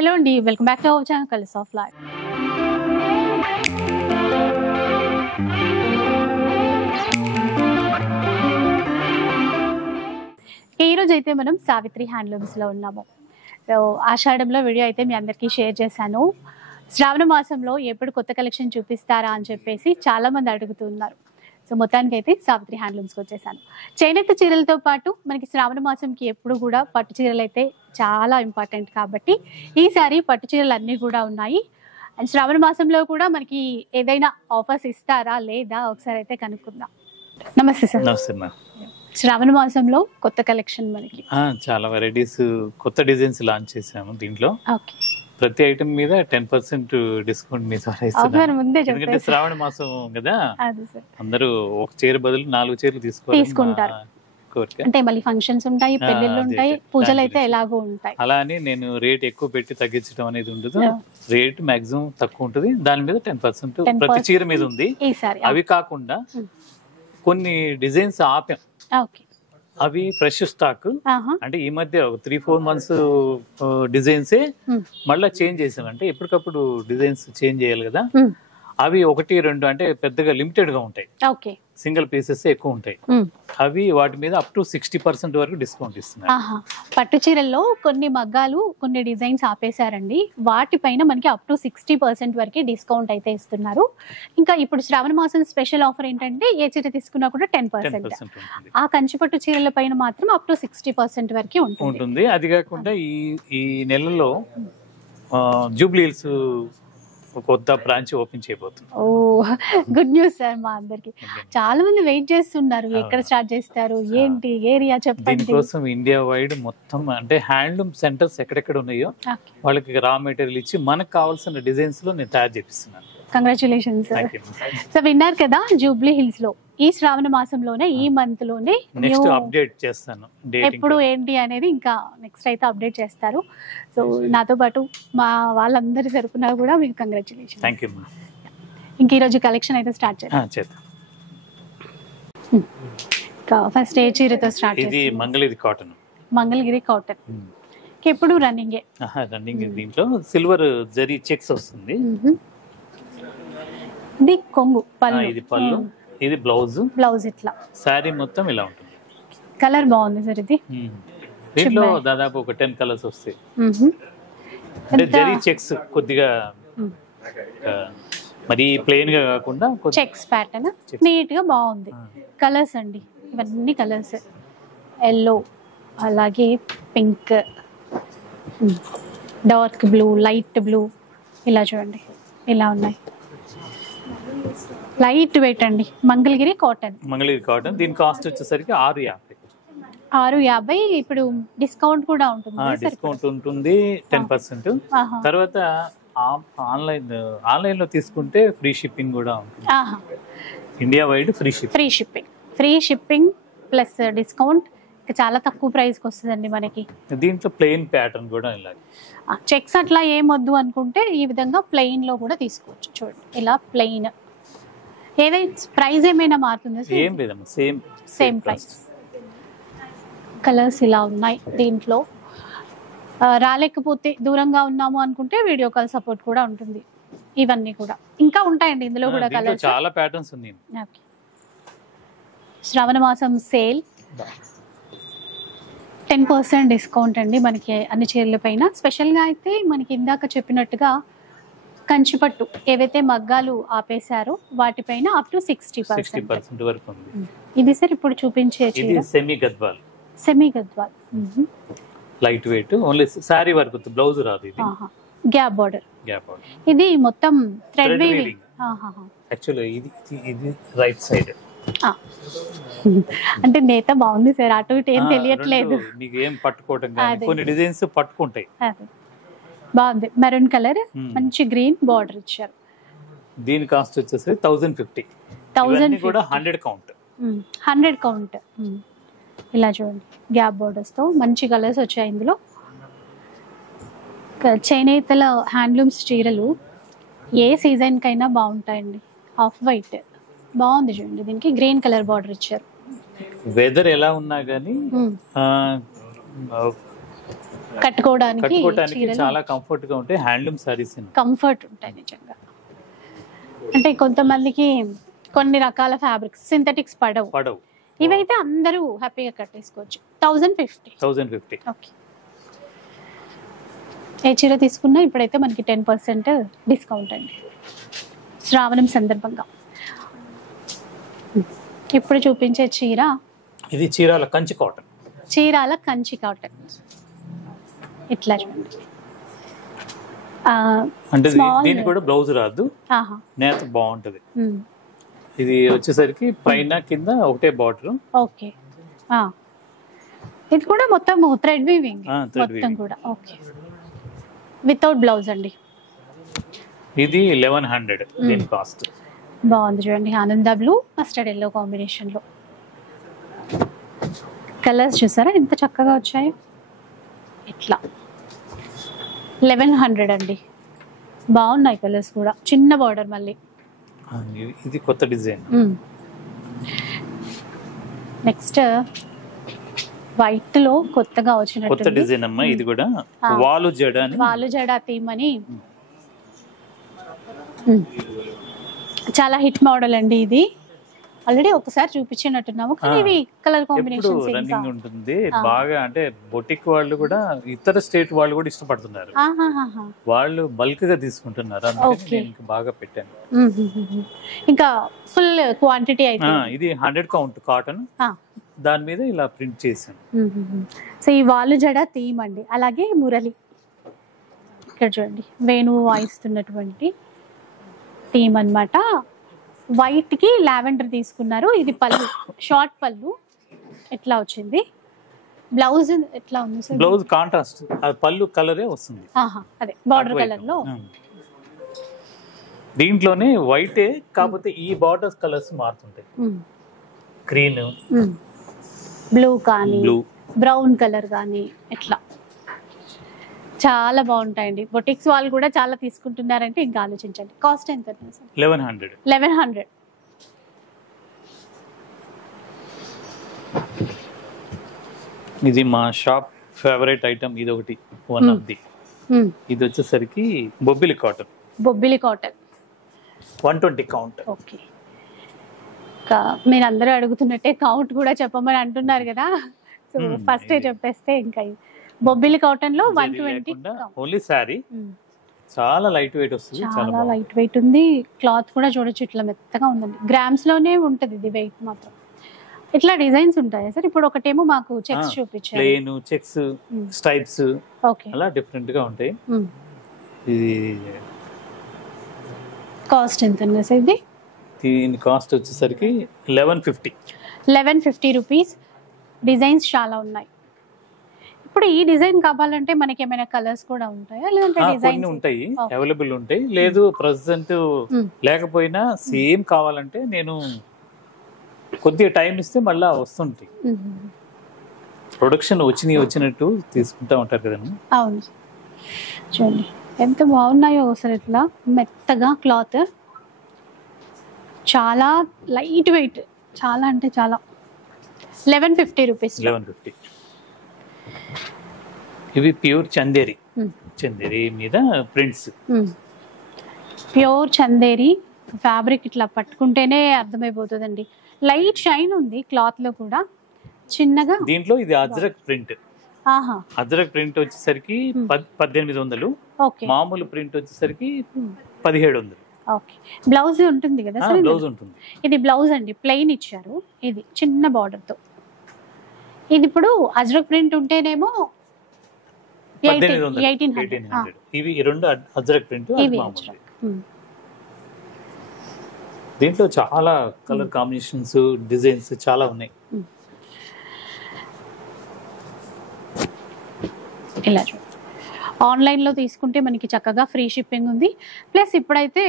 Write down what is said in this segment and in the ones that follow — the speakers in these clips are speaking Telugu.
హలో అండి, welcome back to our channel colours of life. ఈరోజు అయితే మనం సావిత్రి హ్యాండ్లూమ్స్లో ఉన్నాము. సో ఆషాఢంలో వీడియో అయితే మీ అందరికీ షేర్ చేశాను. శ్రావణ మాసంలో ఎప్పుడు కొత్త కలెక్షన్ చూపిస్తారా అని చెప్పేసి చాలామంది అడుగుతున్నారు. సో మొత్తానికి అయితే సావిత్రి హ్యాండ్లూమ్స్కి వచ్చేసాను. చేనేత చీరలతో పాటు మనకి శ్రావణ మాసంకి ఎప్పుడు కూడా పట్టు చీరలు అయితే చాలా ఇంపార్టెంట్ కాబట్టి ఈసారి పట్టు చీరలు అన్నీ కూడా ఉన్నాయి. అండ్ శ్రావణ మాసంలో కూడా మనకి ఏదైనా ఆఫర్స్ ఇస్తారా లేదా ఒకసారి అయితే కనుక్కుందాం. నమస్తే సార్. నమస్తే మ్యామ్. శ్రావణ మాసంలో కొత్త కలెక్షన్ మనకి చాలా వెరైటీస్ కొత్త డిజైన్స్ లాంచ్ చేసాము. దీంట్లో ఓకే, ప్రతి ఐటమ్ మీద 10% డిస్కౌంట్ మీద ఎందుకంటే శ్రావణ మాసం కదా, అందరూ ఒక చీర బదులు 4 చీరలు తీసుకుంటారు. అంటే మళ్ళీ ఫంక్షన్స్ ఉంటాయి, పెళ్లిళ్ళు ఉంటాయి, పూజలు అయితే ఎలాగో ఉంటాయి. అలా అని నేను రేట్ ఎక్కువ పెట్టి తగ్గించడం అనేది ఉండదు. రేట్ మాక్సిమం తక్కువ ఉంటుంది. దాని మీద 10% ప్రతి చీర మీద ఉంది. అవి కాకుండా కొన్ని డిజైన్స్ ఆపాం. అవి ఫ్రెష్ స్టాక్. అంటే ఈ మధ్య ఒక 3-4 మంత్స్ డిజైన్సే మళ్ళీ చేంజ్ చేసాం. అంటే ఎప్పటికప్పుడు డిజైన్స్ చేంజ్ చేయాలి కదా. అవి 1-2 అంటే పెద్దగా లిమిటెడ్ గా ఉంటాయి, సింగిల్ పీసెస్ ఎక్కువ ఉంటాయి. అవి వాటి మీద అప్ టు 60% వరకు డిస్కౌంట్ ఇస్తున్నారు. పట్టు చీరల్లో కొన్ని మగ్గాలు కొన్ని డిజైన్స్ ఆపేశారండి. వాటిపైన మనకి అప్ టు 60% వరకు డిస్కౌంట్ అయితే ఇస్తున్నారు. ఇంకా ఇప్పుడు శ్రావణ మాసం స్పెషల్ ఆఫర్ ఏంటంటే ఏ చీర తీసుకున్నా కూడా 10%. ఆ కంచిపట్టు చీరల పైన మాత్రం అప్ టు 60% వరకు ఉంటుంది. అది కాకుండా ఈ నెలలో జూబ్లీ హిల్స్ కొత్త బ్రాంచ్ ఓపెన్ చేయబోతుంది. ఓ గుడ్ న్యూస్ సార్. మా అందరికి చాలా మంది వెయిట్ చేస్తున్నారు, ఎక్కడ స్టార్ట్ చేస్తారు, ఏంటి ఏరియా చెప్పండి. దీనికోసం ఇండియా వైడ్ మొత్తం అంటే హ్యాండ్లూమ్ సెంటర్స్ ఎక్కడెక్కడ ఉన్నాయో వాళ్ళకి రా మెటీరియల్ ఇచ్చి మనకు కావాల్సిన డిజైన్స్ లో నేను తయారు చేపిస్తున్నాను. కంగ్రాచులేషన్స్. సో విన్నారు కదా, జూబ్లీ హిల్స్ లో ఈ శ్రావణ మాసంలోనే ఈ మంత్ లోనే నెక్స్ట్ అప్డేట్ చేస్తాను. ఎప్పుడు ఏంటి అనేది ఇంకా నెక్స్ట్ అయితే అప్డేట్ చేస్తారు. సో నాతో పాటు మా వాళ్ళందరి తరపున కూడా మీకు కంగ్రాచులేషన్. Thank you. ఇంక ఈరోజు కలెక్షన్ అయితే స్టార్ట్ చేద్దాం. ఫస్ట్ ఏ చీరతో స్టార్ట్? ఇది మంగళగిరి కాటన్. మంగళగిరి కాటన్ ఎప్పుడు రన్నింగ్? దీంట్లో సిల్వర్ జరీ చెక్స్ వస్తుంది. ఇది కొంగు పళ్ళు. ఇది పళ్ళు, ఇది బ్లౌజ్. ఇట్లా సారీ మొత్తం ఇలా ఉంటుంది. కలర్ బాగుంది సార్. ఇది దీంట్లో దాదాపు ఒక 10 కలర్స్ వస్తాయి. అంటే జరీ చెక్స్ కొద్దిగా మరి ప్లెయిన్ గా కాకుండా చెక్స్ ప్యాటర్న్ నీట్ గా బాగుంది. కలర్స్ అండి, ఇవన్నీ కలర్స్. ఎల్లో, అలాగే pink, dark blue, light blue, ఇలా చూడండి ఇలా ఉన్నాయి. లైట్ వెయిట్ అండి. మంగళగిరి కాటన్. దీని కాస్ట్ వచ్చేసరికి 650. ఇప్పుడు డిస్కౌంట్ కూడా ఉంటుంది. డిస్కౌంట్ ఉంటుంది 10%. తర్వాత ఆన్లైన్ లో తీసుకుంటే ఫ్రీ షిప్పింగ్ కూడా ఉంటుంది. India wide free shipping plus discount. చాలా తక్కువ ప్రైస్ కి వస్తుందండి మనకి. దీంట్లో ప్లెయిన్ ప్యాటర్న్ కూడా చెక్స్ అట్లా ఏమొద్దు అనుకుంటే ఈ విధంగా ప్లెయిన్ లో కూడా తీసుకోవచ్చు. చూడండి ఇలా ప్లెయిన్. ఏదైనా ప్రైస్ ఏమైనా మారుతుందా? ఏం లేదమ్మా, సేమ్ ప్రైస్. కలర్స్ ఇలా ఉన్నాయి. దీంట్లో రాలేకపోతే దూరంగా ఉన్నాము అనుకుంటే వీడియో కాల్ సపోర్ట్ కూడా ఉంటుంది. ఇవన్నీ కూడా ఇంకా ఉంటాయండి ఇందులో కూడా కలర్స్. చాలా ప్యాటర్న్స్ ఉన్నాయి. శ్రావణ మాసం సేల్ 10% డిస్కౌంట్ అండి మనకి అన్ని చీరల పైన. స్పెషల్గా అయితే మనకి ఇందాక చెప్పినట్టుగా కంచిపట్టు ఏవైతే మగ్గాలు ఆపేశారో వాటిపైన అప్ టు 60% వరకు ఉంది. ఇది సార్ ఇప్పుడు చూపించే చీర semi Gadwal. Light weight, only sorry వరకు, బ్లౌజ్ రాదు. ఇది గ్యాప్ బార్డర్. ఇది మొత్తం థ్రెడ్ వీవింగ్. యాక్చువల్లీ ఇది రైట్ సైడ్. అంటే నేత బాగుంది సార్, అటు ఇటు ఏం తెలియట్లేదు. మీకు ఏం పట్టుకోవటం కానీ కొన్ని డిజైన్స్ పట్టుకుంటాయి. బాగుంది. మెరూన్ కలర్, మంచి గ్రీన్ బార్డర్ ఇచ్చారు. దీని కాస్ట్ వచ్చేసి 1050. కూడా 100 కౌంట్. ఇలా చూడండి గ్యాప్ బోర్డర్స్ తో మంచి కలర్స్ వచ్చాయి ఇందులో. చేనేతల హ్యాండ్లూమ్స్ చీరలు ఏ సీజన్ కైనా బాగుంటాయండి. ఆఫ్ వైట్ బాగుంది చూడండి. దీనికి గ్రీన్ కలర్ బార్డర్ ఇచ్చారు. వెదర్ ఎలా ఉన్నా గానీ కట్టుకోవడానికి చాలా కంఫర్ట్ గా ఉంటాయి. హ్యాండ్లూమ్ సారీస్ కంఫర్ట్ ఉంటాయి నిజంగా. అంటే కొంతమందికి కొన్ని రకాల ఫ్యాబ్రిక్స్ సింథటిక్స్ పడవు. ఇవైతే అందరూ హ్యాపీగా కట్టేసుకోవచ్చు. 1050. ఓకే. ఏ చీర తీసుకున్నా ఇప్పుడైతే మనకి 10% డిస్కౌంట్ అండి శ్రావణం సందర్భంగా. ఇప్పుడు చూపించే చీర ఇది చీరాల కంచి కాటన్. ఇట్లా చూడండి. అంటే దీనికి కూడా బ్లౌజ్ రాదు, నేత బాగుంటది. ఇది వచ్చేసరికి పైన కింద ఒకటే బార్డర్. ఓకే. ఇది కూడా మొత్తం థ్రెడ్ వీవింగ్ మొత్తం కూడా. ఓకే. వితౌట్ బ్లౌజ్ అండి. ఇది 1100 దీని కాస్ట్. బాగుంది చూడండి. ఆనంద బ్లూ మస్టర్డ్ ఎల్లో కాంబినేషన్ లో కలర్స్ చూసారా ఎంత చక్కగా వచ్చాయి. ఇట్లా 1100 అండి. బాగున్నాయి కలర్స్ కూడా. చిన్న బార్డర్ మళ్ళీ. ఇది కొత్త డిజైన్. నెక్స్ట్ వైట్ లో కొత్తగా వచ్చిన కొత్త డిజైన్ అమ్మా. ఇది కూడా వాలు జడ థీమ్ అని చాలా హిట్ మోడల్ అండి. ఇది ఆల్రెడీ ఒకసారి చూపించినట్టున్నాము, కానీ ఇవి కలర్ కాంబినేషన్స్ రన్నింగ్ ఉంటుంది బాగా. అంటే బొటిక్ వాళ్ళు కూడా ఇతర స్టేట్ వాళ్ళు కూడా ఇష్టపడుతున్నారు. వాళ్ళు బల్క్ గా తీసుకుంటున్నారు, బాగా పెట్టాను. ఇంకా ఫుల్ క్వాంటిటీ అయితే ఇది 100 కౌంట్ కాటన్, దాని మీద ఇలా ప్రింట్ చేశాను. సో ఈ వాలు జడ థీమ్ అండి. అలాగే మురళి ఇక్కడ చూడండి, వేణువు వాయిస్తున్నటువంటి థీమ్ అన్నమాట. వైట్ కి లావెండర్ తీసుకున్నారు. ఇది పళ్ళు, షార్ట్ పళ్ళు ఎట్లా వచ్చింది. బ్లౌజ్ ఎట్లా ఉంది సార్? బ్లౌజ్ కాంట్రాస్ట్, పళ్ళు కలరే వస్తుంది. అదే బార్డర్ కలర్ లో. దీంట్లోనే వైటే, కాకపోతే ఈ బార్డర్స్ కలర్స్ మారుతుంటాయి. గ్రీన్, బ్లూ కానీ బ్రౌన్ కలర్ కానీ ఇట్లా చాలా బాగుంటాయండి. బొటిక్స్ వాళ్ళు కూడా చాలా తీసుకుంటున్నారంటే ఇంకా ఆలోచించండి. కాస్ట్ ఎంత? 1100. ఇది మా షాప్ ఫేవరెట్ ఐటమ్. ఇది ఒకటి వన్ ఆఫ్ ది. ఇది వచ్చేసరికి బొబ్బిలి కాటన్ 120 కౌంట్. ఓకే. మీరు అందరూ అడుగుతున్నట్టే కౌంట్ కూడా చెప్పమని అంటున్నారు కదా, సో ఫస్ట్ చెప్పేస్తే ఇంకా బొబ్బిలి కాటన్ లో 120 ఓన్లీ సారీ. చాలా లైట్ వెయిట్ వస్తుంది. చాలా లైట్ వెయిట్ ఉంది. క్లాత్ కూడా చూడొచ్చు, ఇట్లా మెత్తగా ఉందండి. గ్రామ్స్ లోనే ఉంటది ఇది వెయిట్ మాత్రం. ఇట్లా డిజైన్స్ ఉంటాయా సార్? ఇప్పుడు ఒకటేమో మాకు చెక్స్ చూపించారు, ప్లెయిన్ చెక్స్, స్ట్రైప్స్, అలా డిఫరెంట్ గా ఉంటాయి. ఇది కాస్ట్ ఎంత సార్? ఇది దీని కాస్ట్ వచ్చేసరికి 1150 రూపీస్. డిజైన్స్ చాలా ఉన్నాయి. ఇప్పుడు ఈ డిజైన్ కావాలంటే మనకి ఏమైనా కలర్స్ కూడా ఉంటాయా, లేదంటే డిజైన్స్ ఉంటాయి అవైలబుల్ ఉంటాయి? లేదు ప్రెసెంట్ లేకపోయినా సేమ్ కావాలంటే నేను కొద్దిగా టైం ఇస్తే మళ్ళా వస్తుంటాయి. ప్రొడక్షన్ వచ్చినట్టు తీసుకుంటా ఉంటారు కదండి. అవును చూడండి ఎంత బాగున్నాయో అసలు. ఇట్లా మెత్తగా క్లాత్, చాలా లైట్ వెయిట్, చాలా అంటే చాలా. 1150 రూపీస్. 1150. ఇవి ప్యూర్ చందేరి మీద ప్రింట్స్. ప్యూర్ చందేరి ఫ్యాబ్రిక్ ఇట్లా పట్టుకుంటేనే అర్థమైపోతుందండి. లైట్ షైన్ ఉంది క్లాత్ లో కూడా. చిన్నగా దీంట్లో ఇది అజ్రక్ ప్రింట్. అజ్రక్ ప్రింట్ వచ్చేసరికి 1800, మామూలు ప్రింట్ వచ్చేసరికి 1700. ఓకే. బ్లౌజ్ ఉంటుంది కదా సార్? బ్లౌజ్ ఉంటుంది. ఇది బ్లౌజ్ అండి, ప్లెయిన్ ఇచ్చారు. ఇది చిన్న బార్డర్ తో. ఇది ఇప్పుడు అజ్రక్ ప్రింట్ ఉంటేనేమో 1800. ఇవి రెండు అజ్రక్ ప్రింట్. దీంట్లో చాలా కలర్ కాంబినేషన్స్, డిజైన్స్ చాలా ఉన్నాయి. ఇలా ఆన్లైన్ లో తీసుకుంటే మనకి చక్కగా ఫ్రీ షిప్పింగ్ ఉంది. ప్లస్ ఇప్పుడైతే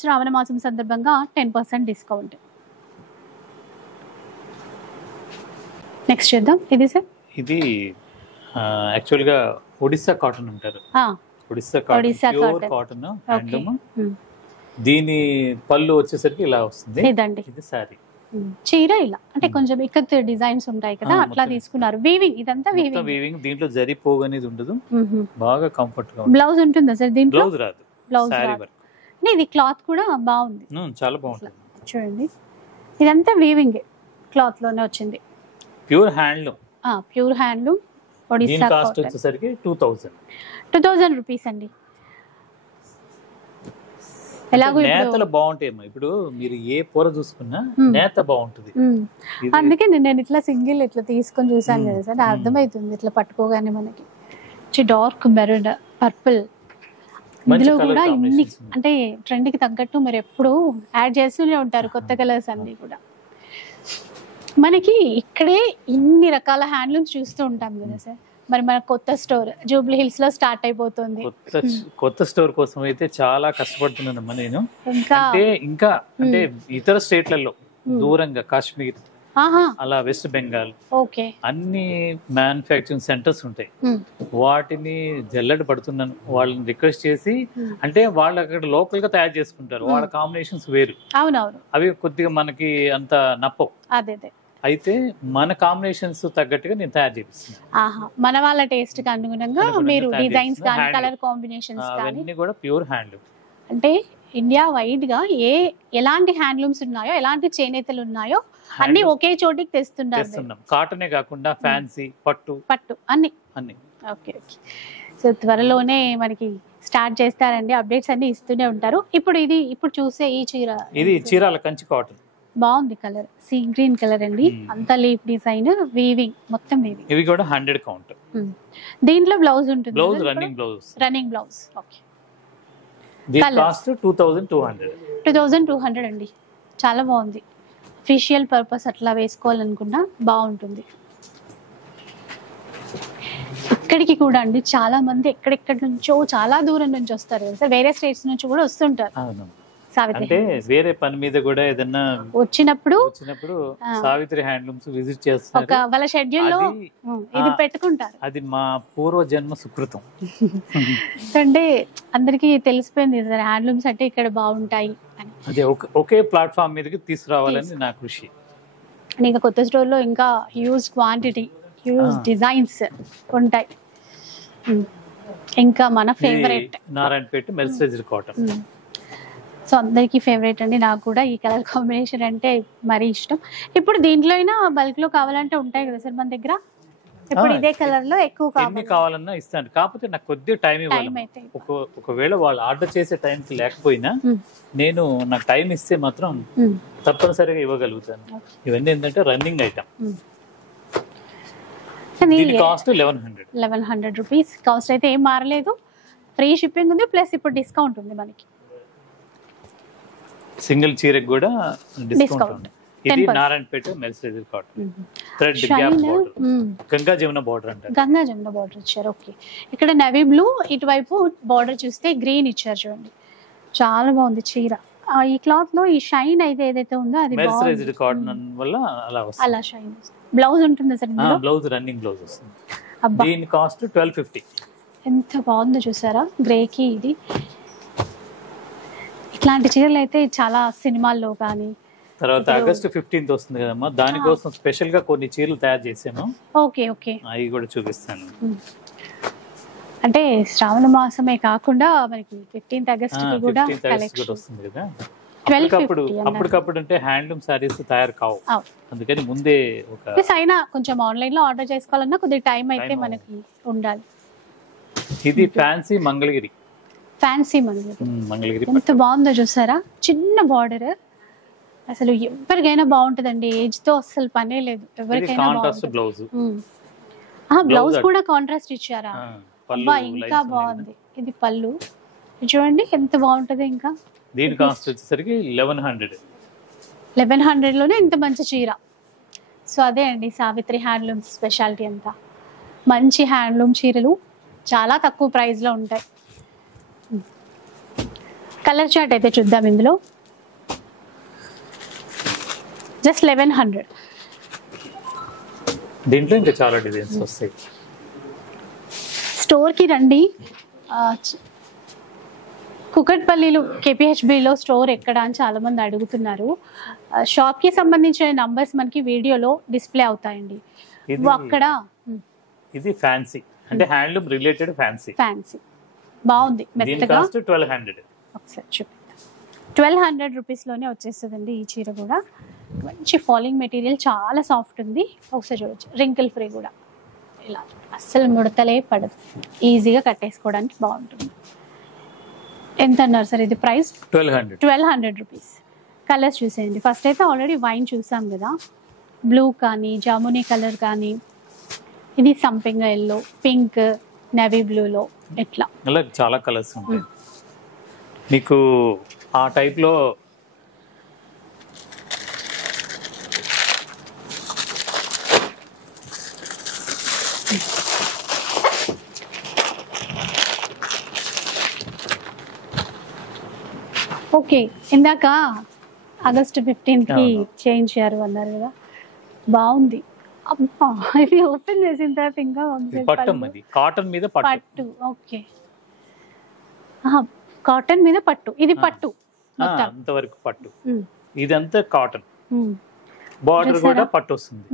శ్రావణ మాసం సందర్భంగా 10% డిస్కౌంట్. నెక్స్ట్ చేద్దాం. ఇది సార్, ఇది యాక్చువల్ గా ఒడిస్సా కాటన్ అంటారు. Odisha cotton handloom. దీని పళ్ళు వచ్చేసరికి ఇలా వస్తుంది. ఇది సారీ. చీర ఇలా అంటే కొంచెం ఇక్కత్ డిజైన్స్ ఉంటాయి కదా, అట్లా తీసుకున్నారు. వీవింగ్ ఇదంతా వీవింగ్, దీంట్లో జరీ పోగు అనేది ఉండదు, బాగా కంఫర్ట్ గా. బ్లౌజ్ ఉంటుందా సార్ దీంట్లో? బ్లౌజ్ రాదు, బ్లౌజ్ ఇది క్లాత్ కూడా బాగుంది, చాలా బాగుంటుంది. చూడండి ఇదంతా వీవింగ్ క్లాత్ లోనే వచ్చింది, pure handloom. Pure handloom. Odisha cost వచ్చేసరికి 2000 రూపీస్ అండి. నేతలు బాగుంటాయి. ఇప్పుడు మీరు ఏ పొర చూసుకున్నా నేత బాగుంటుంది. అందుకే నేను ఇట్లా సింగిల్ ఇట్లా తీసుకొని చూసాను కదా సార్, అర్థమవుతుంది ఇట్లా పట్టుకోగానే మనకి. డార్క్ మెరూన్, పర్పుల్, ఇందులో కూడా ఇన్ని అంటే ట్రెండ్ కి తగ్గట్టు మీరు ఎప్పుడు యాడ్ చేస్తూనే ఉంటారు కొత్త కలర్స్ అన్ని కూడా. మనకి ఇక్కడే ఇన్ని రకాల హ్యాండ్లూమ్స్ చూస్తూ ఉంటాం కదా సార్. మరి మన కొత్త స్టోర్ జూబ్లీ హిల్స్ లో స్టార్ట్ అయిపోతుంది. కొత్త స్టోర్ కోసం అయితే చాలా కష్టపడుతున్నానమ్మా నేను. ఇంకా అంటే ఇతర స్టేట్లలో దూరంగా కాశ్మీర్, అలా వెస్ట్ బెంగాల్, అన్ని మ్యానుఫ్యాక్చరింగ్ సెంటర్స్ ఉంటాయి. వాటిని జల్లెడ పడుతున్నాను, వాళ్ళని రిక్వెస్ట్ చేసి. అంటే వాళ్ళు అక్కడ లోకల్ గా తయారు చేసుకుంటారు, వాళ్ళ కాంబినేషన్స్ వేరు. అవి కొద్దిగా మనకి అంత నప్పవు. అయితే మన కాంబినేషన్స్ తగ్గట్టుగా నేను తయారు చేపిస్తున్నాను. మన వాళ్ళ టేస్ట్ కి అనుగుణంగా మీరు డిజైన్స్ కానీ కలర్ కాంబినేషన్స్ అన్ని కూడా ప్యూర్ హ్యాండ్లూమ్. అంటే ఇండియా వైడ్ గా ఎలాంటి హ్యాండ్లూమ్స్ ఉన్నాయో, ఎలాంటి చేనేతలు ఉన్నాయో అన్ని ఒకే చోటికి తెస్తున్నాం. కాటనే కాకుండా ఫ్యాన్సీ, పట్టు అన్ని. ఓకే. సో త్వరలోనే మనకి స్టార్ట్ చేస్తారండి, అప్డేట్స్ అన్ని ఇస్తూనే ఉంటారు. ఇప్పుడు చూసే ఈ చీర, ఇది చీరాల కంచి కాటన్, బాగుంది కలర్, సీ గ్రీన్ కలర్ అండి. అంతా లీఫ్ డిజైన్, వీవింగ్, మొత్తం వీవింగ్. ఇవి కూడా 100 కౌంట్. దీంట్లో బ్లౌజ్ ఉంటుంది, బ్లౌజ్ రన్నింగ్ బ్లౌజ్. ఓకే. దీని కాస్ట్ 2200 అండి. చాలా బాగుంది. ఫేషియల్ పర్పస్ అట్లా వేసుకోవాలనుకున్నా బాగుంటుంది. ఇక్కడికి కూడా అండి చాలా మంది ఎక్కడెక్కడి నుంచో, చాలా దూరం నుంచి వస్తారు కదా, వేరే స్టేట్స్ నుంచి కూడా వస్తుంటారు. అంటే వేరే పని మీద కూడా ఏదన్నా వచ్చినప్పుడు సావిత్రి హ్యాండ్లూమ్స్ విజిట్ చేస్తారు. వాళ్ళ షెడ్యూల్ లో ఇది పెట్టుకుంటారు. అది మా పూర్వ జన్మ సుకృతం. అంటే అందరికి తెలిసిపోయింది సార్, హ్యాండ్లూమ్స్ అంటే ఇక్కడ బాగుంటాయి అని. అదే ఒకే ప్లాట్ఫామ్ మీదకి తీసుకురావాలని నా కృషి. ఇంకా కొత్త స్టోర్ లో ఇంకా హ్యూజ్ క్వాంటిటీ, హ్యూజ్ డిజైన్స్ ఉంటాయి. ఇంకా మన favourite Narayanpet mercerised cotton. So అందరికి ఫేవరెట్ అండి, నాకు కూడా ఈ కలర్ కాంబినేషన్ అంటే మరీ ఇష్టం. ఇప్పుడు దీంట్లో అయినా బల్క్ లో కావాలంటే ఉంటాయి కదా సార్ మన దగ్గర. ఇప్పుడు ఇదే కలర్ లో ఎక్కువ కావాలన్నా ఇస్తాను, కాకపోతే నాకు కొద్దిగా టైం ఇవ్వాలి. ఒకవేళ వాళ్ళు ఆర్డర్ చేసే టైంకి లేకపోయినా నేను నాకు టైం ఇస్తే మాత్రం తప్పనిసరిగా ఇవ్వగలుగుతాను. ఇవన్నీ ఏంటంటే running item. Cost 1100 rupees. Cost అయితే ఏం మారలేదు, ఫ్రీ షిప్పింగ్ ఉంది, ప్లస్ ఇప్పుడు డిస్కౌంట్ ఉంది మనకి. సింగిల్ చీరకు కూడా డిస్కౌంట్. ఇది Narayanpet mercerised cotton, thread gap border, Ganga Jamuna border అంటారు. గంగా జమున బోర్డర్ ఇచ్చారు. ఓకే. ఇక్కడ నేవీ బ్లూ, ఇటువైపు బోర్డర్ చూస్తే గ్రీన్ ఇచ్చారు. చూడండి చాలా బాగుంది చీర. ఈ క్లాత్ లో ఈ షైన్ అయితే ఏదైతే ఉందో అది మెర్సరైజ్డ్ కాటన్ వల్ల అలా షైన్. బ్లౌజ్ ఉంటుంది సార్ ఇందులో? బ్లౌజ్ రన్నింగ్ బ్లౌజ్ వస్తుంది. దీని కాస్ట్ 1250. ఎంత బాగుందో చూసారా, గ్రేకి ఇది. ఇట్లాంటి చీరలు అయితే చాలా సినిమాల్లో కానీ. తర్వాత ఆగస్ట్ 15th వస్తుంది కదమ్మా, దానికోసం స్పెషల్ గా కొన్ని చీరలు తయారు చేసాము. ఓకే. అవి కూడా చూపిస్తాను. అంటే శ్రావణ మాసమే కాకుండా మనకి 15th ఆగస్ట్ కూడా వస్తుంది కదా. అప్పటికప్పుడు అంటే హ్యాండ్లూమ్ సారీస్ తయారు కావు, అందుకని ముందే అయినా కొంచెం ఆన్లైన్ లో ఆర్డర్ చేసుకోవాలన్నా కొద్దిగా టైం అయితే మనకి ఉండాలి. ఇది ఫ్యాన్సీ మంగళగిరి. ఎంత బాగుందో చూసారా, చిన్న బార్డర్. అసలు ఎవరికైనా బాగుంటదండి, ఏజ్ తో అసలు పనే లేదు, ఎవరికైనా. బ్లౌజ్ కూడా కాంట్రాస్ట్ ఇచ్చారా, ఇంకా బాగుంది. ఇది పళ్ళు చూడండి ఎంత బాగుంటది. ఇంకా దీని కాస్ట్ వచ్చేసరికి 1100 లోనే ఇంత మంచి చీర. సో అదే అండి సావిత్రి హ్యాండ్లూమ్స్ స్పెషాలిటీ అంతా. మంచి హ్యాండ్లూమ్ చీరలు చాలా తక్కువ ప్రైస్ లో ఉంటాయి. కలర్ చార్ట్ అయితే చూద్దాం. ఇందులో జస్ట్ 1100. దీంట్లో ఇంకా చాలా డిజైన్స్ వస్తాయి. స్టోర్ కి రండి, కుకట్పల్లిలో కేపీహెచ్బిలో స్టోర్ ఎక్కడ అని చాలా మంది అడుగుతున్నారు. షాప్ కి సంబంధించిన నంబర్స్ మనకి వీడియోలో డిస్ప్లే అవుతాయండి. అక్కడ ఇది ఫ్యాన్సీ అంటే హ్యాండ్లూమ్ రిలేటెడ్ ఫ్యాన్సీ బాగుంది, మెత్తగా. 1200. ఒకసారి చూపిద్దాం. 1200 రూపీస్లోనే వచ్చేస్తుందండి ఈ చీర కూడా. మంచి ఫాలింగ్ మెటీరియల్, చాలా సాఫ్ట్ ఉంది. ఒకసారి చూడొచ్చు, రింకిల్ ఫ్రీ కూడా. ఇలా అస్సలు ముడతలే పడదు, ఈజీగా కట్టేసుకోవడానికి బాగుంటుంది. ఎంత అన్నారు సార్ ఇది ప్రైస్? 1200 రూపీస్. కలర్స్ చూసేయండి. ఫస్ట్ అయితే ఆల్రెడీ వైన్ చూసాం కదా, బ్లూ కానీ జామునీ కలర్ కానీ, ఇది సంపింగ్ ఎల్లో, పింక్, నేవీ బ్లూలో ఎట్లా చాలా కలర్స్ ఉంటాయి మీకు ఆ టైప్ లో. ఓకే, ఇందాక ఆగస్ట్ 15 కి చేయించారు అన్నారు కదా, బాగుంది. అబ్బా, ఇది ఓపెన్ చేసిన తర్వాత ఇంకా కాటన్ మీద పట్టు. ఓకే, కాటన్ మీద పట్టు. ఇది పట్టు అంతవరకు పట్టు, ఇదంతా కాటన్. బార్డర్ కూడా పట్టు వస్తుంది.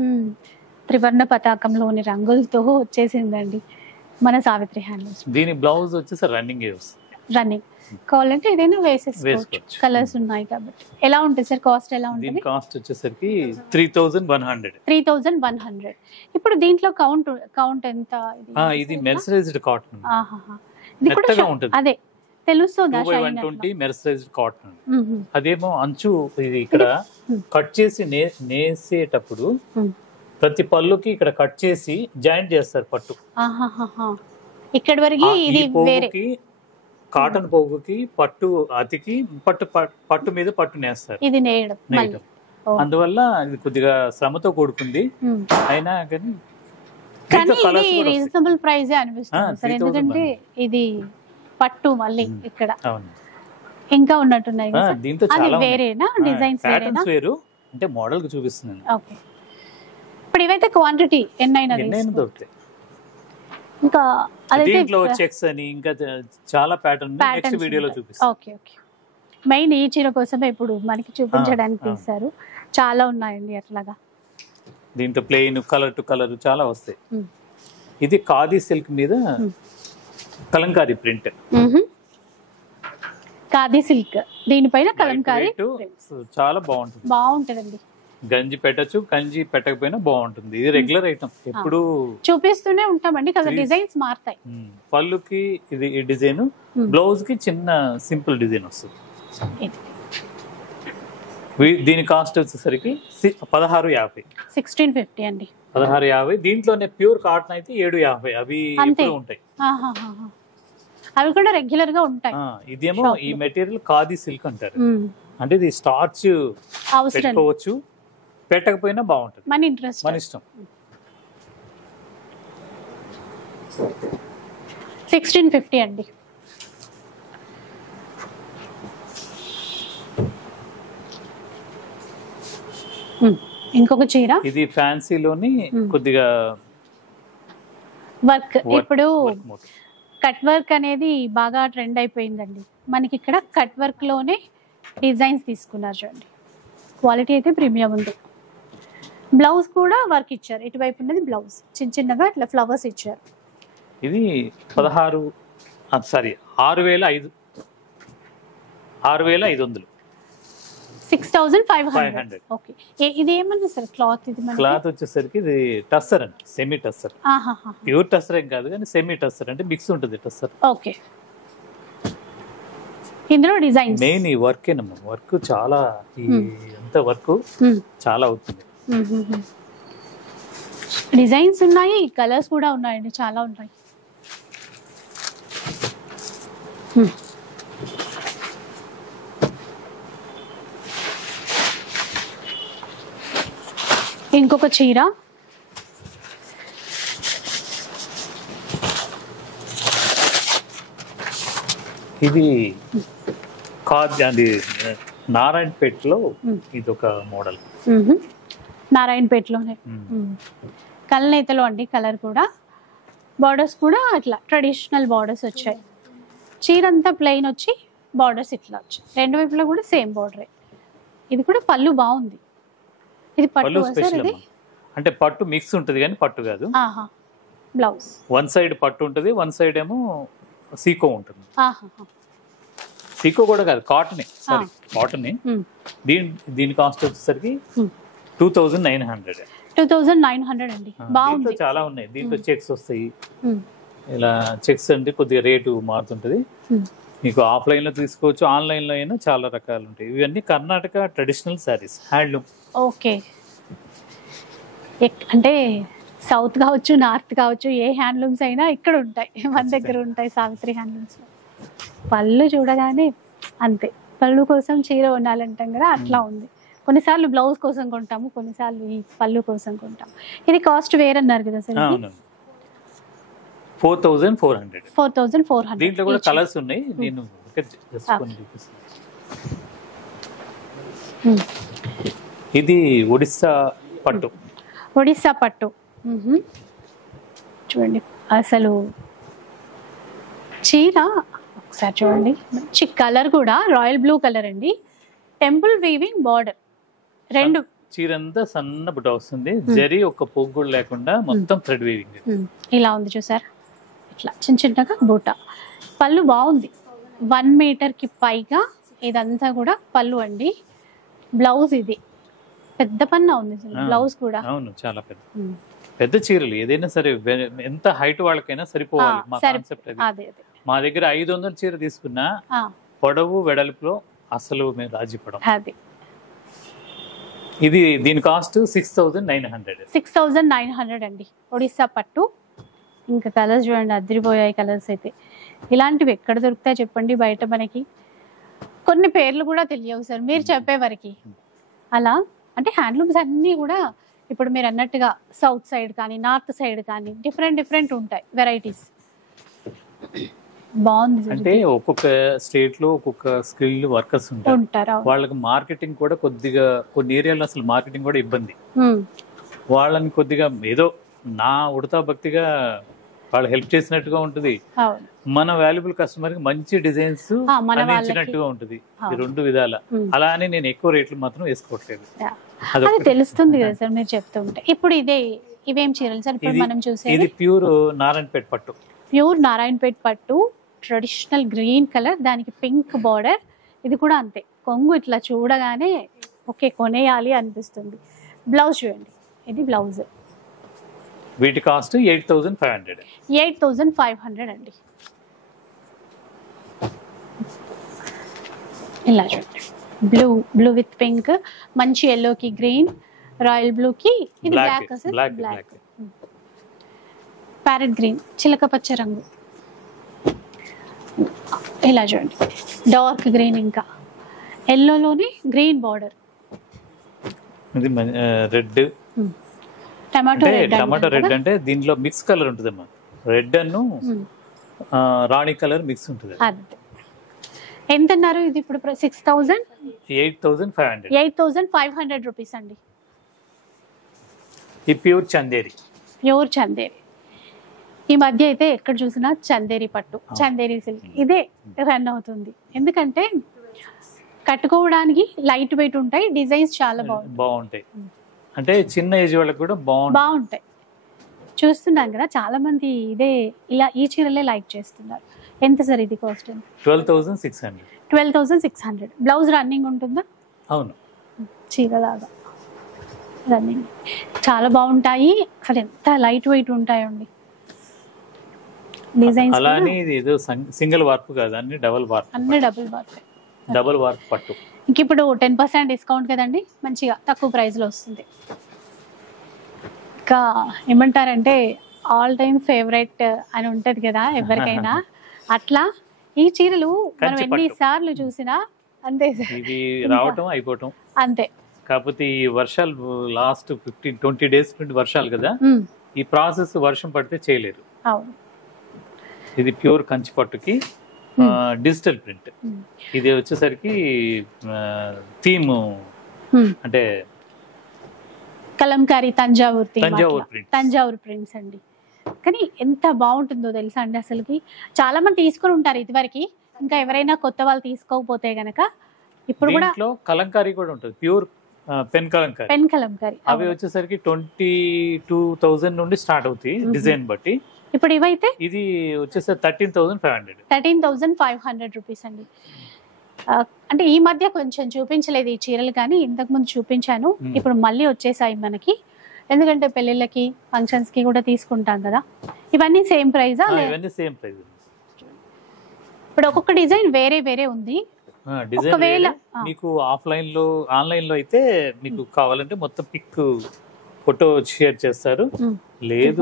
త్రివర్ణ పతాకంలోని రంగులతో వచ్చేసిందండి మన సావిత్రి హ్యాండ్లూమ్స్. దీని బ్లౌజ్ వచ్చేసి రన్నింగ్ కావాలంటే ఏదైనా వేసేసుకోవచ్చు, కలర్స్ ఉన్నాయి కాబట్టి. ఎలా ఉంటుంది సార్ కాస్ట్? ఎలా ఉంటుంది? కాస్ట్ వచ్చేసరికి 3100. 3100. ఇప్పుడు దీంట్లో కౌంట్ ఎంత? ఇది మెర్సరైజ్డ్ కాటన్. ఇది కూడా అదే తెలుస్తుందా? 120 మెర్సరైజ్డ్ కాటన్. అదేమో అంచు ఇది ఇక్కడ కట్ చేసి నేసేటప్పుడు ప్రతి పళ్ళుకి ఇక్కడ కట్ చేసి జాయింట్ చేస్తారు పట్టు. ఇక్కడ వరకు ఇది వేరే కాటన్ పోగుకి పట్టు అతికి పట్టు మీద పట్టు నేస్తారు. ఇది నేయడం. అందువల్ల ఇది కొద్దిగా శ్రమతో కూడుకుంది. అయినా కానీ రీజనబుల్ ప్రైస్ అనిపిస్తుంది, ఎందుకంటే ఇది పట్టు. మళ్ళీ ఇక్కడ ఇంకా ఉన్నట్టున్నాయి. దీంతో వేరేనా డిజైన్స్? వేరు అంటే మోడల్ కి చూపిస్తున్నాను. ఓకే, ఇప్పుడు ఇవైతే క్వాంటిటీ ఎన్నైనా దొరుకుతాయి. ఇంకా దీంట్లో చెక్స్ అని ఇంకా చాలా ప్యాటర్న్ నెక్స్ట్ వీడియోలో చూపిస్తాను. ఓకే ఓకే, మెయిన్ ఈ చీర కోసమే ఇప్పుడు మనకి చూపించడానికి తీశారు. చాలా ఉన్నాయండి అట్లాగా. దీంట్లో ప్లెయిన్, కలర్ టు కలర్ చాలా వస్తాయి. ఇది ఖాదీ సిల్క్ మీద కలంకారీ ప్రింట్. ఖాదీ సిల్క్, దీనిపైన కలంకారీ చాలా బాగుంటుందండి. గంజి పెట్టచ్చు, గంజి పెట్టకపోయినా బాగుంటుంది. ఇది రెగ్యులర్ ఐటమ్, ఎప్పుడు చూపిస్తూనే ఉంటామండి కదా, డిజైన్స్ మారుతాయి. పళ్ళుకి ఇది డిజైన్, బ్లౌజ్ కి చిన్న సింపుల్ డిజైన్ వస్తుంది. దీని కాస్ట్ వచ్చేసరికి 1650. 1650 అండి. 1650. దీంట్లోనే ప్యూర్ కాటన్ అయితే 750. అవి ఉంటాయి, అవి కూడా రెగ్యులర్ గా ఉంటాయి. ఇదేమో ఈ మెటీరియల్ ఖాదీ సిల్క్ అంటారు. అంటే ఇది స్టార్చ్ పెట్టుకోవచ్చు, పెట్టకపోయినా బాగుంటుంది, మన ఇంట్రెస్ట్, మన ఇష్టం. 1650 అండి. ఇంకొక చీర, ఇది ఫ్యాన్సీలోని కొద్దిగా వర్క్. ఇప్పుడు కట్ వర్క్ అనేది బాగా ట్రెండ్ అయిపోయిందండి మనకి. ఇక్కడ కట్ వర్క్ లోనే డిజైన్స్ తీసుకున్నారు చూడండి. క్వాలిటీ అయితే ప్రీమియం ఉంది. బ్లౌజ్ కూడా వర్క్ ఇచ్చారు. ఇటువైపు ఉన్నది బ్లౌజ్, చిన్న చిన్నగా ఇట్లా ఫ్లవర్స్ ఇచ్చారు. ఇది 6500. 6500. ఓకే, ఇది ఏమన్నా సార్ క్లాత్? ఇది క్లాత్ వచ్చేసరికి ఇది టస్సర్ అండి, సెమీ టస్సర్. ప్యూర్ టస్సర్ ఏం కాదు కానీ సెమీ టస్సర్ అంటే మిక్స్ ఉంటుంది టస్సర్. ఓకే, ఇందులో డిజైన్స్ మెయిన్ ఈ వర్క్ ఏనమ్మా. వర్క్ చాలా, ఎంత వర్క్ చాలా అవుతుంది. డిజైన్స్ ఉన్నాయి, కలర్స్ కూడా ఉన్నాయండి, చాలా ఉన్నాయి. ఇంకొక చీర, ఇది అది నారాయణపేటలో ఇది ఒక మోడల్. నారాయణపేటలోనే కల్నేతలో అండి. కలర్ కూడా, బార్డర్స్ కూడా అట్లా ట్రెడిషనల్ బార్డర్స్ వచ్చాయి. చీర అంతా ప్లెయిన్ వచ్చి బార్డర్స్ ఇట్లా వచ్చాయి, రెండు వైపులా కూడా సేమ్ బార్డరే. ఇది కూడా పళ్ళు బాగుంది. ఇది పట్టు ఇది అంటే పట్టు మిక్స్ ఉంటుంది కానీ పట్టు కాదు. బ్లౌజ్ వన్ సైడ్ పట్టు ఉంటుంది, వన్ సైడ్ ఏమో సీకో ఉంటుంది. సీకో కూడా కాదు, కాటనే, సారీ కాటనే. దీని కాస్ట్ వచ్చేసరికి 2900. 2900 అండి. బాగుంది. చాలా ఉన్నాయి దీంట్లో. చెక్స్ వస్తాయి, ఇలా చెక్స్ అంటే కొద్దిగా రేటు మారుతుంటది. మీకు ఆఫ్లైన్ లో తీసుకోవచ్చు, ఆన్లైన్ లో అయినా చాలా రకాలు ఉంటాయి. ఇవన్నీ Karnataka traditional saris, handloom. Okay, అంటే సౌత్ కావచ్చు, నార్త్ కావచ్చు, ఏ హ్యాండ్లూమ్స్ అయినా ఇక్కడ ఉంటాయి, మన దగ్గర ఉంటాయి సావిత్రి హ్యాండ్లూమ్స్. పళ్ళు చూడగానే అంతే, పళ్ళు కోసం చీర కొనాలంటాం కదా, అట్లా ఉంది. కొన్నిసార్లు బ్లౌజ్ కోసం కొంటాము, కొన్నిసార్లు ఈ పళ్ళు కోసం కొంటాము. ఇది కాస్ట్ వేరన్నారు కదా సార్? 4400. 4400. దీంట్లో కూడా కలర్స్ ఉన్నాయి, నేను ఇది ఒడిస్సా పట్టు. ఒడిస్సా పట్టు చూడండి, అసలు చీర ఒకసారి చూడండి. మంచి కలర్ కూడా రాయల్ బ్లూ కలర్ అండి. టెంపుల్ వీవింగ్ బార్డర్, రెండు చీర అంతా సన్న బుట్ట వస్తుంది, జరీ ఒక పొగ్గు లేకుండా మొత్తం థ్రెడ్ వీవింగ్ ఇలా ఉంది చూసారు. ఇట్లా చిన్న చిన్నగా బూట. పళ్ళు బాగుంది, 1 మీటర్కి పైగా ఇదంతా కూడా పళ్ళు అండి. బ్లౌజ్ ఇది పెద్ద పన్న ఉంది బ్లౌజ్ కూడా. అవును, చాలా పెద్ద చీరలు ఏదైనా సరే ఎంత హైట్ వాళ్ళకైనా సరిపోవాలి. మా కాన్సెప్ట్ అది. మా దగ్గర 500 చీర తీసుకున్నా పొడవు వెడల్పులో అసలు మేము రాజీపడం. ఇది దీని కాస్ట్ 6900. 6900 అండి, ఒడిస్సా పట్టు. ఇంకా కలర్స్ చూడండి, అదిరిపోయాయి కలర్స్ అయితే. ఇలాంటివి ఎక్కడ దొరుకుతాయి చెప్పండి బయట? మనకి కొన్ని పేర్లు కూడా తెలియవు సార్ మీరు చెప్పేవరకు. అలా అంటే హ్యాండ్లూమ్స్ అన్నీ కూడా ఇప్పుడు మీరు అన్నట్టుగా సౌత్ సైడ్ కానీ నార్త్ సైడ్ కానీ డిఫరెంట్ ఉంటాయి వెరైటీస్. బాగుంది. అంటే ఒక్కొక్క స్టేట్ లో ఒక్కొక్క స్కిల్ వర్కర్స్ ఉంటారు. వాళ్ళకి మార్కెటింగ్ కూడా కొద్దిగా, కొన్ని ఏరియాలో అసలు మార్కెటింగ్ కూడా ఇబ్బంది. వాళ్ళని కొద్దిగా ఏదో నా ఉడతా భక్తిగా వాళ్ళు హెల్ప్ చేసినట్టుగా ఉంటుంది. మన వాల్యుబుల్ కస్టమర్ కి మంచి డిజైన్స్ అందించినట్టుగా ఉంటుంది. ఈ రెండు విధాల. అలా అని నేను ఎక్కువ రేట్లు మాత్రం వేసుకోవట్లేదు. అది తెలుస్తుంది కదా సార్ మీరు చెప్తుంటే. ఇప్పుడు ఇవేం చీరలు సార్ ఇప్పుడు మనం చూసేది? ఇది ప్యూర్ నారాయణపేట పట్టు. ప్యూర్ నారాయణపేట పట్టు, ట్రెడిషనల్ గ్రీన్ కలర్, దానికి పింక్ బార్డర్. ఇది కూడా అంతే, కొంగు ఇట్లా చూడగానే ఓకే కొనేయాలి అనిపిస్తుంది. బ్లౌజ్ చూడండి, ఇది బ్లౌజ్. వీటి కాస్ట్ 8500. 8500 అండి. ఇలా చూడండి, బ్లూ విత్ పింక్, మంచి ఎల్లోకి గ్రీన్, రాయల్ బ్లూకి ఇది బ్లాక్, ప్యారెట్ గ్రీన్, చిలక పచ్చ రంగు. ఇలా చూడండి, డార్క్ గ్రీన్, ఇంకా ఎల్లోలోని green border, red, tomato red. అంటే దీంట్లో మిక్స్ కలర్ ఉంటుంది అమ్మా. రెడ్ అను రాణి కలర్ మిక్స్ ఉంటుంది. ఎంత అన్నారు ఇది ఇప్పుడు? 8500. 8500 రూపీస్ అండి. ఈ ప్యూర్ చందేరి. ప్యూర్ చందేరి. ఈ మధ్య అయితే ఎక్కడ చూసినా చందేరి పట్టు, చందేరి సిల్క్ ఇదే రన్ అవుతుంది. ఎందుకంటే కట్టుకోవడానికి లైట్ వెయిట్ ఉంటాయి, డిజైన్స్ చాలా బాగుంటాయి. అంటే చిన్న ఏజ్ వాళ్ళకి కూడా బాగుంటాయి. చూస్తున్నాం కదా చాలా మంది ఇదే ఇలా ఈ చీరలే లైక్ చేస్తున్నారు. ఎంత సార్ ఇది కాస్ట్? 12600. 12600. బ్లౌజ్ రన్నింగ్ ఉంటుందా? అవును, చీరలాగా రన్నింగ్. చాలా బాగుంటాయి, అసలు ఎంత లైట్ వెయిట్ ఉంటాయండి డిజైన్స్. అలానే ఇది ఏదో సింగిల్ వర్క్ కాదు, అన్ని డబుల్ వర్క్. డబుల్ వర్క్ పట్టు. ఇంక ఇప్పుడు 10% డిస్కౌంట్ కదండి, మంచిగా తక్కువ ప్రైస్లో వస్తుంది. ఇంకా ఏమంటారంటే ఆల్ టైమ్ ఫేవరెట్ అని ఉంటుంది కదా ఎవరికైనా, అట్లా ఈ చీరలు మనం ఎన్నిసార్లు చూసినా అంతే ఇది రావటం అయిపోవటం అంతే. కాకపోతే ఈ వర్షాలు లాస్ట్ 15-20 డేస్ నుండి వర్షాలు కదా, ఈ ప్రాసెస్ వర్షం పడితే చేయలేరు. ఇది ప్యూర్ కంచి పట్టుకి డిజిటల్ ప్రింట్. ఇది వచ్చేసరికి థీమ్ అంటే కలంకారీ, తంజావూర్ ప్రింట్స్ అండి. కానీ ఎంత బాగుంటుందో తెలుసా అండి అసలుకి. చాలా మంది తీసుకొని ఉంటారు ఇదివరకు, ఇంకా ఎవరైనా కొత్త వాళ్ళు తీసుకోకపోతే గనక ఇప్పుడు కూడా కలంకారీ కూడా ఉంటుంది, ప్యూర్ పెన్ కలంకారీ. అవి వచ్చేసరికి 22,000 నుండి స్టార్ట్ అవుతాయి డిజైన్ బట్టి. ఇప్పుడు ఇవైతే ఇది వచ్చేసరికి 13,500 రూపీస్ అండి. అంటే ఈ మధ్య కొంచెం చూపించలేదు ఈ చీరలు, కానీ ఇంతకు ముందు చూపించాను. ఇప్పుడు మళ్ళీ వచ్చేసాయి మనకి, ఎందుకంటే పెళ్లిళ్ళకి ఫంక్షన్స్ కి కూడా తీసుకుంటాం కదా. ఇవన్నీ సేమ్ ప్రైజా? Same price. ఇప్పుడు ఒక్కొక్క డిజైన్ వేరే వేరే ఉంది. ఒకవేళ మీకు ఆఫ్లైన్ లో ఆన్లైన్ లో అయితే మీకు కావాలంటే మొత్తం పిక్ ఫోటో షేర్ చేస్తారు, లేదు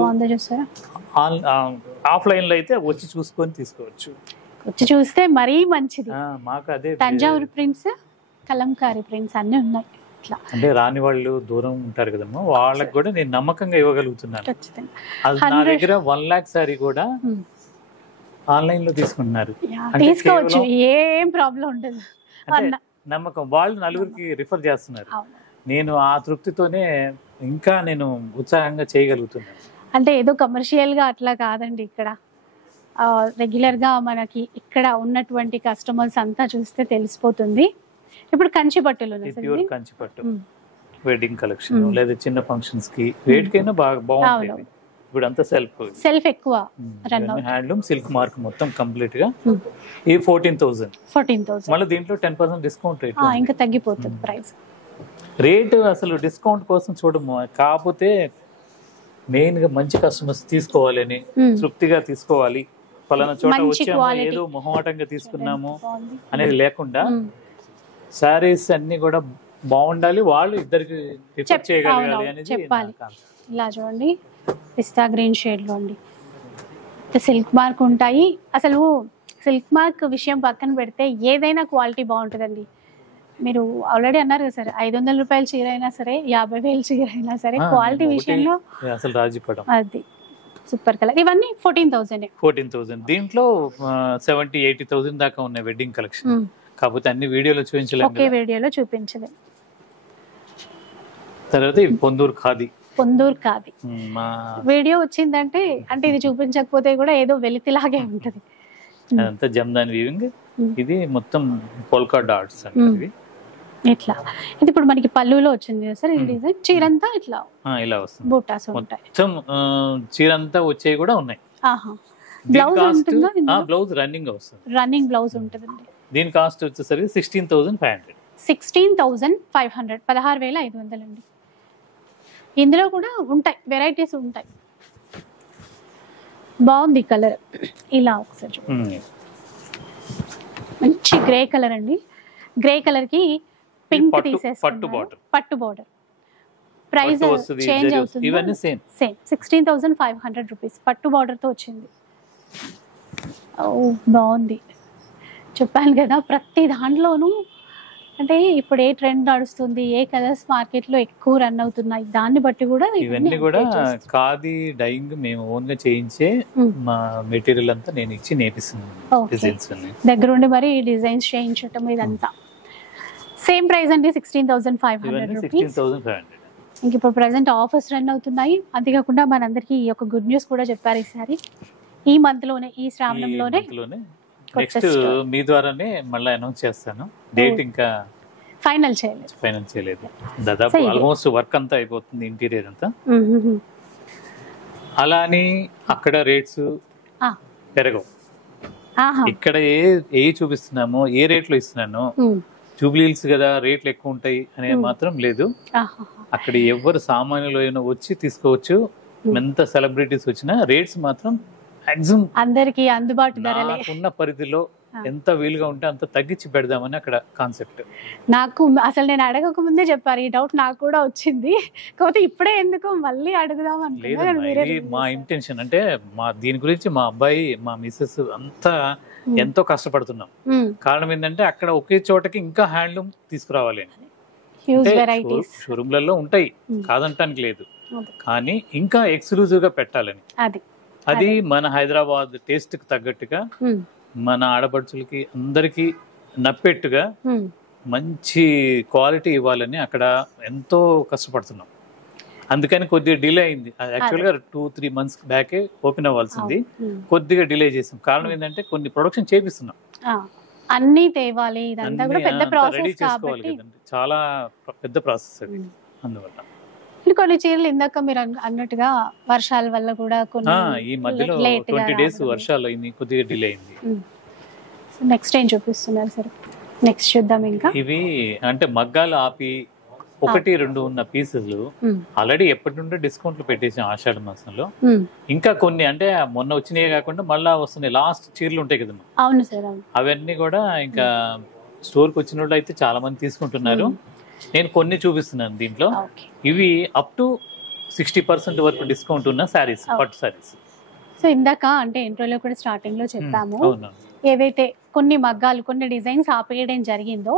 ఆఫ్లైన్ లో అయితే వచ్చి చూసుకొని తీసుకోవచ్చు. వచ్చి చూస్తే మరీ మంచిది. మాకు అదే తంజావూరు ప్రింట్స్, కలంకారీ ప్రింట్స్ అన్ని ఉన్నాయి. అంటే రాని వాళ్ళు దూరం ఉంటారు కదమ్మా, వాళ్ళకి కూడా నేను నమ్మకంగా ఇవ్వగలుగుతున్నాను. నా దగ్గర 1 lakh సారీ కూడా ఆన్లైన్ లో తీసుకుంటున్నారు. తీసుకోవచ్చు, ఏం ప్రాబ్లం ఉండదు. నమ్మకం, వాళ్ళు నలుగురికి రిఫర్ చేస్తున్నారు. నేను ఆ తృప్తితోనే ఇంకా నేను ఉత్సాహంగా చేయగలుగుతున్నాను. అంటే ఏదో కమర్షియల్ గా అట్లా కాదండి, ఇక్కడ రెగ్యులర్ గా మనకి ఇక్కడ ఉన్నటువంటి కస్టమర్స్ అంతా చూస్తే తెలిసిపోతుంది. ఇప్పుడు కంచి పట్టులు, ప్యూర్ కంచి పట్టు వెడ్డింగ్ కలెక్షన్ లేదా చిన్న ఫంక్షన్స్ కి వేటికైనా బాగుంటుంది. ఇప్పుడు అంతా సెల్ఫ్ ఎక్కువ హ్యాండ్లూమ్ సిల్క్ మార్క్ మొత్తం కంప్లీట్ గా. ఈ 14,000 మళ్ళీ దీంట్లో 10% డిస్కౌంట్ రేట్, ఇంకా తగ్గిపోతుంది ప్రైస్. రేటు అసలు డిస్కౌంట్ కోసం చూడము, కాకపోతే మెయిన్ గా మంచి కస్టమర్స్ తీసుకోవాలని, తృప్తిగా తీసుకోవాలి, పలానా చోట వచ్చాము ఏదో మొహమాటంగా తీసుకున్నాము అనేది లేకుండా సారీస్ అన్ని కూడా బాగుండాలి, వాళ్ళు ఇద్దరికి రిఫర్ చేయగలగాలి అనేది చెప్పాలి. ఇలా చూడండి, పిస్తా గ్రీన్ షేడ్ లో అండి, సిల్క్ మార్క్ ఉంటాయి. అసలు సిల్క్ మార్క్ విషయం పక్కన పెడితే ఏదైనా క్వాలిటీ బాగుంటుందండి. మీరు ఆల్రెడీ అన్నారు కదా సార్, 500 రూపాయల చీర అయినా సరే, 50,000 చీర అయినా సరే, క్వాలిటీ విషయంలో అసలు రాజీపడం. అది సూపర్ కలర్. ఇవన్నీ 14,000. దీంట్లో 70,000-80,000 దాకా ఉన్నాయి వెడ్డింగ్ కలెక్షన్. కాకపోతే అన్ని వీడియోలో చూపించలేదు, ఒకే వీడియోలో చూపించలేదు. తర్వాత పొందూరు ఖాదీ వీడియో వచ్చిందంటే, అంటే ఇది చూపించకపోతే కూడా ఏదో వెలితిలాగే ఉంటది. అదంతా జమ్దాని వీవింగ్, ఇది మొత్తం పోల్కా డాట్స్ అంటే ఇట్లా. ఇది ఇప్పుడు మనకి పళ్ళులో వచ్చింది కదా సార్ ఈ డిజైన్. చీరంతా ఇట్లా ఇలా వస్తుంది, బూటాస్ ఉంటాయి. మొత్తం చీరంతా వచ్చేవి కూడా ఉన్నాయి. బ్లౌజ్ ఉంటుందా? బ్లౌజ్ రన్నింగ్ వస్తుంది, రన్నింగ్ బ్లౌజ్ ఉంటుందండి. దీని కాస్ట్ వచ్చేసరికి 16,500. 16,500, 16,500 అండి. ఇందులో కూడా ఉంటాయి, వెరైటీస్ ఉంటాయి. బాగుంది కలర్. ఇలా ఒకసారి మంచి గ్రే కలర్ అండి. గ్రే కలర్ కి పింక్ తీసేసుకున్నారు, పట్టు బార్డర్. ప్రైస్ చేంజ్ అవుతుంది, సేమ్ 16,500 రూపీస్. పట్టు బార్డర్ తో వచ్చింది. బాగుంది. చెప్పాను కదా, ప్రతి దాంట్లోనూ అంటే ఇప్పుడు ఏ ట్రెండ్ నడుస్తుంది, ఏ కలర్స్ మార్కెట్ లో ఎక్కువ రన్ అవుతున్నాయి, దాన్ని బట్టి కూడా ఇవన్నీ కూడా ఖాదీ డైయింగ్ మేము ఓన్ గా చేయించే మా మెటీరియల్ అంతా నేను ఇచ్చి నేర్పిస్తున్నాను. దగ్గరుండి మరి డిజైన్స్ చేయించటం ఇదంతా. సేమ్ ప్రైస్ అండి, 16,500 రూపీస్. ఇంక ఇప్పుడు ప్రెసెంట్ ఆఫర్స్ రన్ అవుతున్నాయి. అంతేకాకుండా మనందరికి ఒక గుడ్ న్యూస్ కూడా చెప్పారు ఈసారి. ఈ మంత్ లోనే, ఈ శ్రావణంలోనే నెక్స్ట్ మీ ద్వారానే మళ్ళీ అనౌన్స్ చేస్తాను. డేట్ ఇంకా ఫైనల్ చేయలేదు. దాదాపు ఆల్మోస్ట్ వర్క్ అంతా అయిపోతుంది, ఇంటీరియర్ అంతా. అలా అని అక్కడ రేట్స్ పెరగవు. ఇక్కడ ఏ చూపిస్తున్నామో, ఏ రేట్లో ఇస్తున్నానో, జూబ్లీహిల్స్ కదా రేట్లు ఎక్కువ ఉంటాయి అనే మాత్రం లేదు. అక్కడ ఎవరు సామాన్యులు వచ్చి తీసుకోవచ్చు. ఎంత సెలబ్రిటీస్ వచ్చినా రేట్స్ మాత్రం మాక్సిమం అందరికి అందుబాటు ధరలే. ఉన్న పరిధిలో ఎంత వీలుగా ఉంటే అంత తగ్గించి పెడదామని అక్కడ కాన్సెప్ట్. నాకు అసలు నేను అడగక ముందే చెప్పారు, ఈ డౌట్ నాకు కూడా వచ్చింది. కాకపోతే ఇప్పుడే ఎందుకు మళ్ళీ అడుగుదాం అనుకున్నాను. మా ఇంటెన్షన్ అంటే దీని గురించి మా అబ్బాయి, మా మిస్సెస్ అంతా ఎంతో కష్టపడుతున్నాం. కారణం ఏంటంటే అక్కడ ఒకే చోటకి ఇంకా హ్యాండ్లూమ్ తీసుకురావాలి. షోరూమ్లలో ఉంటాయి, కాదంటానికి లేదు, కానీ ఇంకా ఎక్స్క్లూజివ్ గా పెట్టాలని. అది మన హైదరాబాద్ టేస్ట్ కి తగ్గట్టుగా, మన ఆడపడుచులకి అందరికి నప్పేట్టుగా మంచి క్వాలిటీ ఇవ్వాలని అక్కడ ఎంతో కష్టపడుతున్నాం. అందుకని కొద్దిగా డిలే అయింది. యాక్చువల్ గా 2-3 months బ్యాకే ఓపెన్ అవ్వాల్సింది, కొద్దిగా డిలే చేసాం. కారణం ఏంటంటే కొన్ని ప్రొడక్షన్ చేపిస్తున్నాం. అన్ని తేవాలి, ఇదంతా కూడా పెద్ద ప్రాసెస్ కాబట్టి చాలా పెద్ద ప్రాసెస్ అది. అందువల్ల కొన్ని చీరలు ఇందాక మీరు అన్నట్టుగా వర్షాల వల్ల కూడా కొన్ని ఈ మధ్యలో 20 days వర్షాలు అయింది, కొద్దిగా డిలే అయింది. నెక్స్ట్ ఏం చూపిస్తున్నారు సార్? నెక్స్ట్ చూద్దాం. ఇంకా ఇవి అంటే మగ్గాలు ఆపి 1-2 ఉన్న పీసులు ఆల్రెడీ ఎప్పటి నుండో డిస్కౌంట్లు పెట్టేసాం ఆషాఢ మాసంలో. ఇంకా కొన్ని అంటే మొన్న వచ్చినాయి కాకుండా మళ్ళా వస్తున్నాయి, లాస్ట్ చీరలు ఉంటాయి కదా. అవును సార్. అవన్నీ కూడా ఇంకా స్టోర్ కి వచ్చిన వాళ్ళు అయితే చాలా మంది తీసుకుంటున్నారు. నేను కొన్ని చూపిస్తున్నాను దీంట్లో. ఇవి అప్ టు 60% వరకు డిస్కౌంట్ ఉన్న శారీస్, పట్టు శారీస్. సో ఇందాక అంటే ఇంట్రోలో కూడా స్టార్టింగ్ లో చెప్పాము, ఏవైతే కొన్ని మగ్గాలు కొన్ని డిజైన్స్ ఆపేయడం జరిగిందో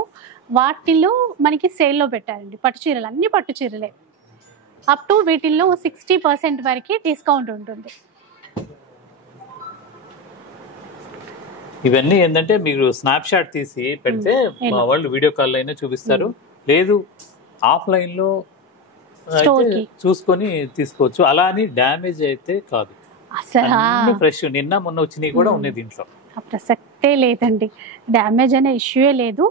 వాటిలో మనకి సేల్లో పెట్టారండి పట్టు చీరలు, అన్ని పట్టు చీరలే. అప్ టు వీటిల్లో 60% వరకు డిస్కౌంట్ ఉంటుంది. ఇవన్నీ ఏంటంటే మీరు స్నాప్ షాట్ తీసి పెడితే మా వాళ్ళు వీడియో కాల్ అయినా చూపిస్తారు, లేదు ఆఫ్లైన్ లో చూసుకొని తీసుకోవచ్చు. అలా అని డ్యామేజ్ అయితే కాదు, ఫ్రెష్ నిన్న మొన్న వచ్చినవి కూడా ఉన్నాయి దీంట్లో. ప్రసక్తే లేదండి, డ్యామేజ్ అనే ఇష్యూయే లేదు.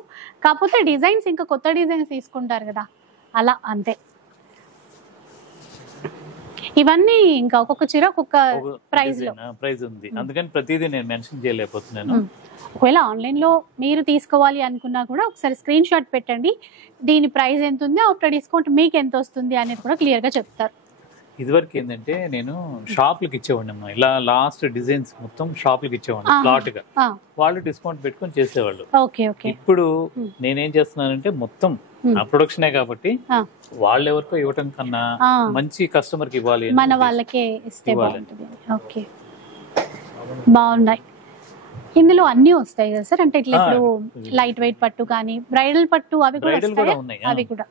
కాకపోతే డిజైన్స్ ఇంకా కొత్త డిజైన్స్ తీసుకుంటారు కదా, అలా అంతే. ఇవన్నీ ఇంకా ఒక్కొక్క చీర ఒక్కొక్క ప్రైస్ ఉంది, అందుకని ప్రతిదీ నేను మెన్షన్ చేయలేకపోతున్నాను. ఒకవేళ ఆన్లైన్ లో మీరు తీసుకోవాలి అనుకున్నా కూడా ఒకసారి స్క్రీన్ షాట్ పెట్టండి, దీని ప్రైస్ ఎంత ఉంది, ఆఫ్టర్ డిస్కౌంట్ మీకు ఎంత వస్తుంది అనేది కూడా క్లియర్ గా చెప్తారు. ఇదివరకు ఏంటంటే నేను షాపులకి ఇచ్చేవాడిని అమ్మా, ఇలా లాస్ట్ డిజైన్స్ మొత్తం షాపులకి ఇచ్చేవాడిని ఫ్లాట్ గా, వాళ్ళు డిస్కౌంట్ పెట్టుకొని చేసేవాళ్ళు. ఇప్పుడు నేనేం చేస్తున్నానంటే మొత్తం నా ప్రొడక్షనే కాబట్టి వాళ్ళు ఎవరికో ఇవ్వటం కన్నా మంచి కస్టమర్ కి ఇవ్వాలి, మన వాళ్ళకే ఇస్తే బాగుంటుంది. ఓకే, బాగున్నాయి. ఇందులో అన్ని వస్తాయి కదా సార్? అంటే ఇట్లా ఇప్పుడు లైట్ వెయిట్ పట్టు కానీ బ్రైడల్ పట్టు అవి కూడా ఉన్నాయి. అవి కూడా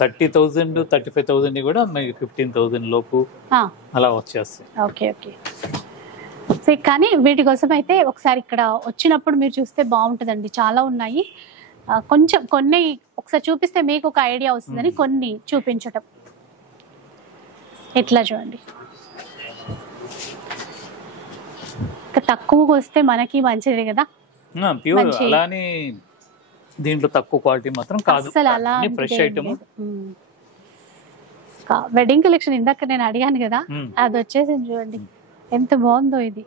30,000 35,000 కూడా 15,000 లోపు అలా వచ్చేస్తాయి. Okay okay. సో కానీ వీటి కోసం అయితే ఒకసారి ఇక్కడ వచ్చినప్పుడు మీరు చూస్తే బాగుంటుందండి, చాలా ఉన్నాయి. కొంచెం కొన్ని ఒకసారి చూపిస్తే మీకు ఒక ఐడియా వస్తుందని కొన్ని చూపించటం. ఎట్లా చూడండి, తక్కువగా వస్తే మనకి మంచిది కదా. ప్యూర్ అలానే దీంట్లో తక్కువ క్వాలిటీ మాత్రం కాదు, ఫ్రెష్ ఐటమ్. వెడ్డింగ్ కలెక్షన్ ఇందాక నేను అడిగాను కదా, అది వచ్చేసింది చూడండి ఎంత బాగుందో. ఇది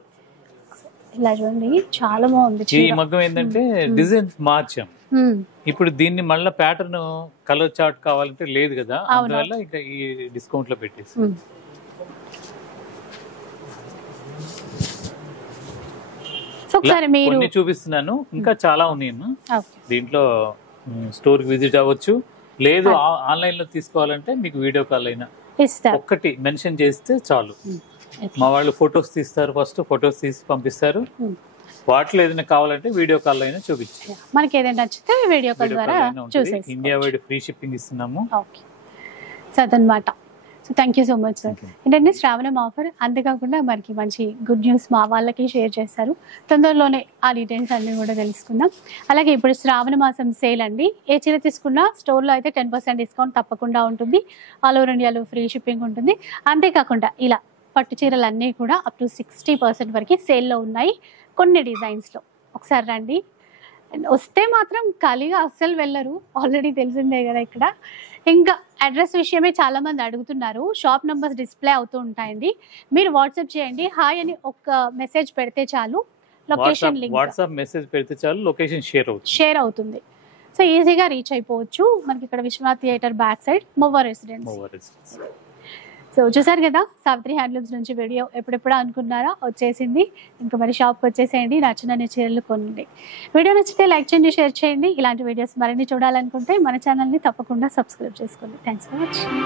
ఇలా చూడండి, చాలా బాగుంది. ఈ మగ్గం ఏంటంటే డిజైన్ మార్చాం, ఇప్పుడు దీన్ని మళ్ళీ ప్యాటర్న్ కలర్ చార్ట్ కావాలంటే లేదు కదా, అందువల్ల ఇక ఈ డిస్కౌంట్ లో పెట్టేసి. కొన్ని చూపిస్తున్నాను, ఇంకా చాలా ఉన్నాయి. దీంట్లో స్టోర్ కి విజిట్ అవ్వచ్చు, లేదు ఆన్లైన్ లో తీసుకోవాలంటే మీకు వీడియో కాల్ అయినా ఒక్కటి మెన్షన్ చేస్తే చాలు, మా వాళ్ళు ఫొటోస్ తీస్తారు, ఫస్ట్ ఫొటోస్ తీసి పంపిస్తారు. వాటిలో ఏదైనా కావాలంటే వీడియో కాల్ అయినా చూపించి మనకి ఏదైనా నచ్చితే వీడియో కాల్ ద్వారా చూసేసి ఇండియా వైడ్ ఫ్రీ షిప్పింగ్ ఇస్తున్నాము. సో అదనమాట. So thank you so much sir. ఏంటంటే శ్రావణం ఆఫర్, అంతేకాకుండా మనకి మంచి గుడ్ న్యూస్ మా వాళ్ళకి షేర్ చేస్తారు. తొందరలోనే ఆ డీటెయిల్స్ అన్నీ కూడా తెలుసుకుందాం. అలాగే ఇప్పుడు శ్రావణ మాసం సేల్ అండి, ఏ చీర తీసుకున్నా స్టోర్లో అయితే 10% డిస్కౌంట్ తప్పకుండా ఉంటుంది. ఆల్ ఓవర్ ఇండియాలో ఫ్రీ షిప్పింగ్ ఉంటుంది. అంతేకాకుండా ఇలా పట్టు చీరలు అన్నీ కూడా అప్ టు 60% వరకు సేల్లో ఉన్నాయి కొన్ని డిజైన్స్లో. ఒకసారి రండి, వస్తే మాత్రం ఖాళీగా అస్సలు వెళ్ళరు, ఆల్రెడీ తెలిసిందే కదా. ఇక్కడ ఇంకా అడ్రస్ విషయమే చాలా మంది అడుగుతున్నారు, షాప్ నంబర్స్ డిస్ప్లే అవుతూ ఉంటాయండి. మీరు వాట్సాప్ చేయండి, హాయ్ అని ఒక మెసేజ్ పెడితే చాలు, లొకేషన్ లింక్ వాట్సాప్ మెసేజ్ పెడితే చాలు, లొకేషన్ షేర్ అవుతుంది. సో ఈజీగా రీచ్ అయిపోవచ్చు. మనకి ఇక్కడ Vishwanath theatre back side Movva residence. So చూసారు కదా, సావిత్రి హ్యాండ్లూమ్స్ నుంచి వీడియో ఎప్పుడెప్పుడు అనుకున్నారా, వచ్చేసింది. ఇంకా మరి షాప్కి వచ్చేసేయండి, నచ్చిన చీరలు కొనండి. వీడియో నచ్చితే లైక్ చేయండి, షేర్ చేయండి. ఇలాంటి వీడియోస్ మరిన్ని చూడాలనుకుంటే మన ఛానల్ని తప్పకుండా సబ్స్క్రైబ్ చేసుకోండి. Thanks for watching.